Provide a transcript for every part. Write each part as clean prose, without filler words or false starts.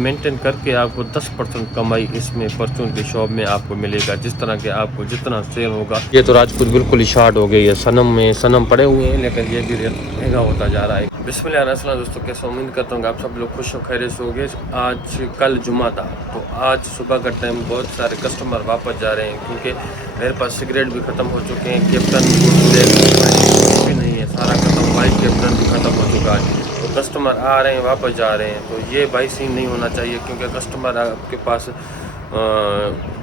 Maintain करके आपको 10% कमाई इसमें परचून की शॉप में आपको मिलेगा। जिस तरह के आपको जितना सेल होगा। ये तो राजपूत बिल्कुल ही शार्ट हो गई है। सनम में सनम पड़े हुए हैं, लेकिन ये भी रेट महंगा होता जा रहा है। बिस्मिल्लाह दोस्तों, कैसे उम्मीद करता हूँ कि आप सब लोग खुश और खैरियत से होंगे। आज कल जुमा था, तो आज सुबह का टाइम बहुत सारे कस्टमर वापस जा रहे हैं, क्योंकि मेरे पास सिगरेट भी ख़त्म हो चुके हैं। कैप्टन भी नहीं है, सारा खत्म। वाइट कैप्टन भी ख़त्म हो चुका है। तो कस्टमर आ रहे हैं, वापस जा रहे हैं। तो ये भाई सीन नहीं होना चाहिए, क्योंकि कस्टमर आपके पास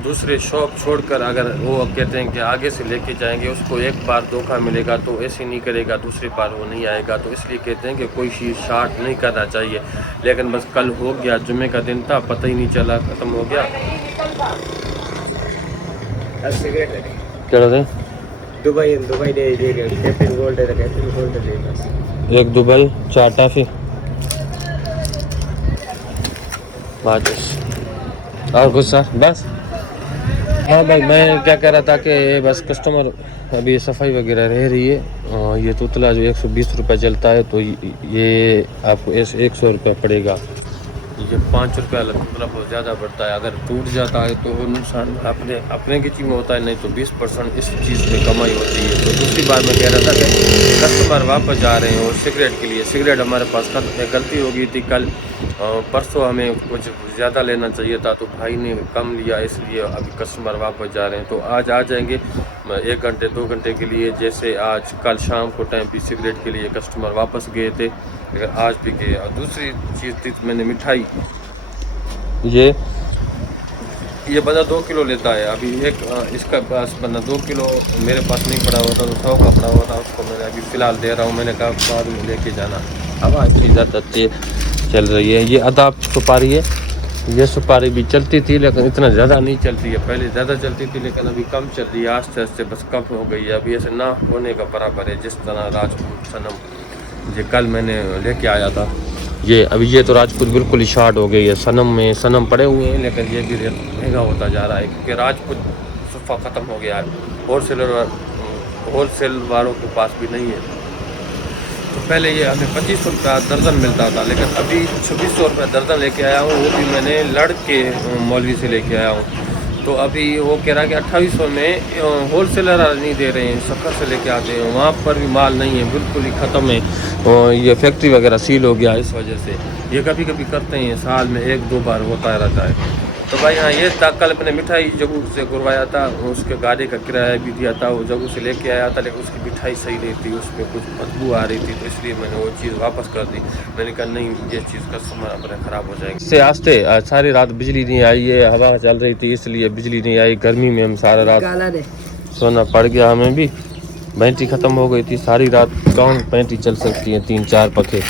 दूसरे शॉप छोड़कर अगर वो कहते हैं कि आगे से लेके जाएंगे, उसको एक बार धोखा मिलेगा तो ऐसे नहीं करेगा, दूसरी बार वो नहीं आएगा। तो इसलिए कहते हैं कि कोई चीज़ शार्ट नहीं करना चाहिए। लेकिन बस कल हो गया, जुमे का दिन था, पता ही नहीं चला, ख़त्म हो गया। क्या थे? दुबई दुबई दे कैप्टन गोल्ड है, कैप्टन गोल्ड दे। एक दुबई, 4 टाफी, बस और कुछ सर? बस हाँ भाई, मैं क्या कह रहा था कि बस कस्टमर अभी सफाई वगैरह रह रही है। ये तोतला जो 120 रुपये चलता है, तो ये आपको 100 रुपये पड़ेगा। ये 5 रुपये तोतला बहुत ज़्यादा बढ़ता है। अगर टूट जाता है तो नुकसान अपने की चीज़ में होता है, नहीं तो 20% इस चीज़ में कमाई होती है। तो दूसरी बार मैं कह रहा था कि कस्टमर वापस जा रहे हैं, और सिगरेट के लिए सिगरेट हमारे पास गलती हो गई थी कल। परसों हमें कुछ ज़्यादा लेना चाहिए था, तो भाई ने कम लिया, इसलिए अभी कस्टमर वापस जा रहे हैं। तो आज आ जाएंगे 1 घंटे 2 घंटे के लिए। जैसे आज कल शाम को टाइम भी सिगरेट के लिए कस्टमर वापस गए थे, लेकिन आज भी गए। और दूसरी चीज़ थी मैंने मिठाई, ये बंदा 2 किलो लेता है। अभी इसका पास बंदा 2 किलो मेरे पास नहीं पड़ा हुआ था, तो 100 का पड़ा हुआ था, उसको मैंने अभी फ़िलहाल दे रहा हूँ। मैंने कहा बाद में लेके जाना। हवा अच्छी ज़्यादा तेज चल रही है। ये अदाब सुपारी है, ये सुपारी भी चलती थी, लेकिन इतना ज़्यादा नहीं चलती है। पहले ज़्यादा चलती थी, लेकिन अभी कम चल रही है, आस्ते आस्ते बस कम हो गई है। अभी ऐसे ना होने का बराबर है। जिस तरह राजपूत सनम ये कल मैंने लेके आया था, ये तो राजपूत बिल्कुल ही शार्ट हो गई है। सनम में सनम पड़े हुए हैं, लेकिन ये भी रेट महंगा होता जा रहा है, क्योंकि राजपूत सफ़ा ख़त्म हो गया है। होलसेल वालों के पास भी नहीं है। तो पहले ये हमें 25 रुपये दर्जन मिलता था, लेकिन अभी 2600 रुपये दर्जन लेके आया हूँ। वो भी मैंने लड़के मौलवी से लेके आया हूँ। तो अभी वो कह रहा है कि 2800 में होलसेलर नहीं दे रहे हैं, सफ़र से लेके आते हैं, वहाँ पर भी माल नहीं है, बिल्कुल ही ख़त्म है। ये फैक्ट्री वगैरह सील हो गया, इस वजह से ये कभी कभी करते हैं, साल में 1-2 बार होता रहता है। तो भाई हाँ, ये कल अपने मिठाई जगू से गुरवाया था, उसके गाड़ी का किराया भी दिया था, वो जगू से लेके आया था, लेकिन उसकी मिठाई सही नहीं थी, उसमें कुछ बदबू आ रही थी। तो इसलिए मैंने वो चीज़ वापस कर दी। मैंने कहा नहीं, ये चीज़ कस्टमर अपने ख़राब हो जाएगी। इससे आस्ते सारी रात बिजली नहीं आई है, हवा चल रही थी, इसलिए बिजली नहीं आई। गर्मी में हम सारा रात सोना पड़ गया। हमें भी बैटरी ख़त्म हो गई थी, सारी रात कौन बैटरी चल सकती है, 3-4 पखे।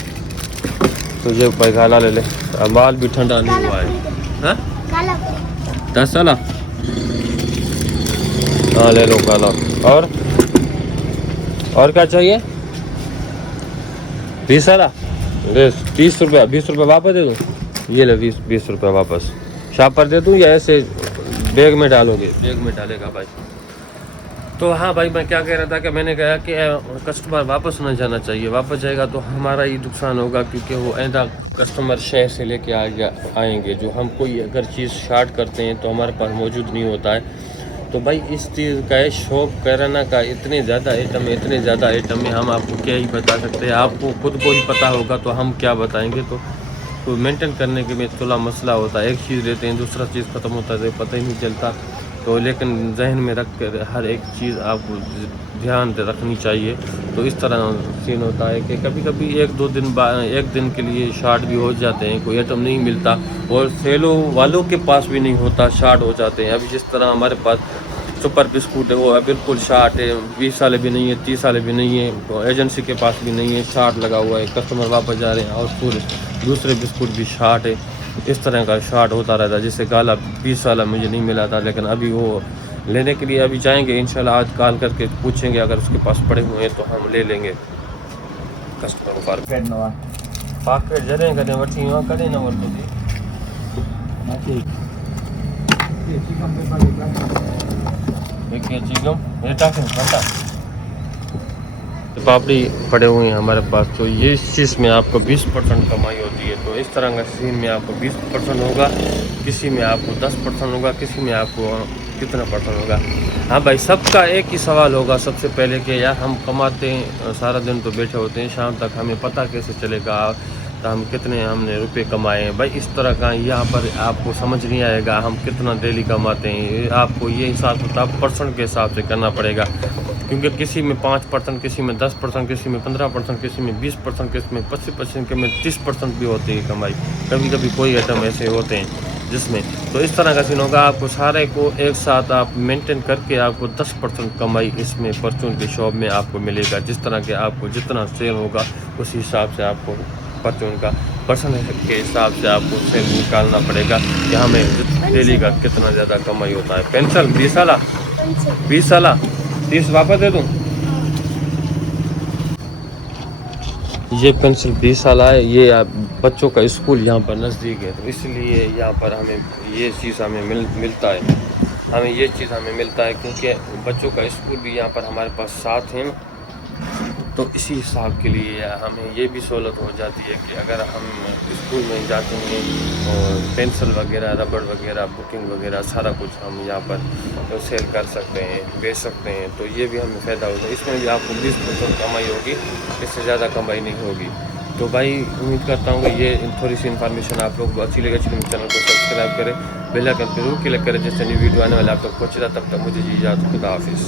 तो ये भाई गाला ले ले, माल भी ठंडा नहीं हुआ है। हाँ 10 साल हाँ ले लो काला। और क्या चाहिए? 20 साल ले, 30 रुपये 20 रुपये वापस दे दूँ? ये ले 20 रुपये वापस। शॉप पर दे दूँ या ऐसे बैग में डालोगे? बैग में डालेगा भाई। तो हाँ भाई, मैं क्या कह रहा था कि मैंने कहा कि कस्टमर वापस ना जाना चाहिए। वापस जाएगा तो हमारा ही नुकसान होगा, क्योंकि वो आइंदा कस्टमर शहर से लेके आएंगे। जो हम कोई अगर चीज़ शार्ट करते हैं तो हमारे पास मौजूद नहीं होता है। तो भाई इस चीज़ का है, शॉप किराना का इतने ज़्यादा आइटम है, हम आपको क्या ही बता सकते हैं। आपको खुद को ही पता होगा, तो हम क्या बताएँगे। तो मेंटेन करने के में थोड़ा मसला होता है। एक चीज़ लेते हैं, दूसरा चीज़ ख़त्म होता है, पता ही नहीं चलता। तो लेकिन जहन में रख कर हर एक चीज़ आपको ध्यान रखनी चाहिए। तो इस तरह सीन होता है कि कभी कभी 1-2 दिन एक दिन के लिए शार्ट भी हो जाते हैं, कोई आइटम नहीं मिलता, और सेलो वालों के पास भी नहीं होता, शार्ट हो जाते हैं। अभी जिस तरह हमारे पास सुपर बिस्कुट है, वो बिल्कुल शार्ट है, 20 वाले भी नहीं है, 30 वाले भी नहीं है, तो एजेंसी के पास भी नहीं है, शार्ट लगा हुआ है, कस्टमर वापस जा रहे हैं। और पूरे दूसरे बिस्कुट भी शार्ट है। इस तरह का शार्ट होता रहता है। जैसे गाला 20 वाला मुझे नहीं मिला था, लेकिन अभी वो लेने के लिए अभी जाएंगे इंशाल्लाह। आज कॉल करके पूछेंगे, अगर उसके पास पड़े हुए हैं तो हम ले लेंगे। कस्टमर को पाकेट जरे करें वठी वहाँ करें ना वरतो थी चिकम ये टाके घंटा पापड़ी पड़े हुए हैं हमारे पास, तो ये इस चीज़ में आपको 20% कमाई होती है। तो इस तरह का सीन में आपको 20% होगा, किसी में आपको 10% होगा, किसी में आपको कितना परसेंट होगा। हाँ भाई, सबका एक ही सवाल होगा सबसे पहले कि यार हम कमाते हैं सारा दिन तो बैठे होते हैं, शाम तक हमें पता कैसे चलेगा तो हम कितने हमने रुपए कमाए हैं। भाई इस तरह का यहाँ पर आपको समझ नहीं आएगा हम कितना डेली कमाते हैं। आपको ये हिसाब किताब परसेंट के हिसाब से करना पड़ेगा, क्योंकि किसी में 5%, किसी में 10%, किसी में 15%, किसी में 20%, किसी में 25%, किसी में 30% भी होती है कमाई। कभी कभी कोई आइटम ऐसे होते हैं जिसमें, तो इस तरह का सीन होगा। आपको सारे को एक साथ आप मेंटेन करके आपको 10% कमाई इसमें परचून की शॉप में आपको मिलेगा। जिस तरह के आपको जितना सेल होगा उस हिसाब से आपको परचून का परसेंट के हिसाब से आपको सेल निकालना पड़ेगा कि हमें डेली का कितना ज़्यादा कमाई होता है। पेंसिल 20 वाला, 20 वाला 30 वापस दे दूँ। ये पेंसिल 20 वाला है। ये बच्चों का स्कूल यहाँ पर नज़दीक है, तो इसलिए यहाँ पर हमें ये चीज़ हमें मिलता है। हमें ये चीज़ हमें मिलता है क्योंकि बच्चों का स्कूल भी यहाँ पर हमारे पास साथ है, तो इसी हिसाब के लिए हमें ये भी सहूलत हो जाती है कि अगर हम स्कूल में जाते हैं और पेंसिल वगैरह, रबड़ वगैरह, बुकिंग वगैरह सारा कुछ हम यहाँ पर सेल कर सकते हैं, बेच सकते हैं। तो ये भी हमें फ़ायदा होता है। इसमें भी आपको 20% कमाई होगी, इससे ज़्यादा कमाई नहीं होगी। तो भाई उम्मीद करता हूँ कि ये थोड़ी सी इन्फॉर्मेशन आप लोग को अच्छी लगे। चैनल को सब्सक्राइब करें, बेल आइकन पर जरूर क्लिक करें जिससे न्यू वीडियो आने वाला आप तक पहुँचेगा। तब तक मुझे इजाज़त, खुदा हाफिज़।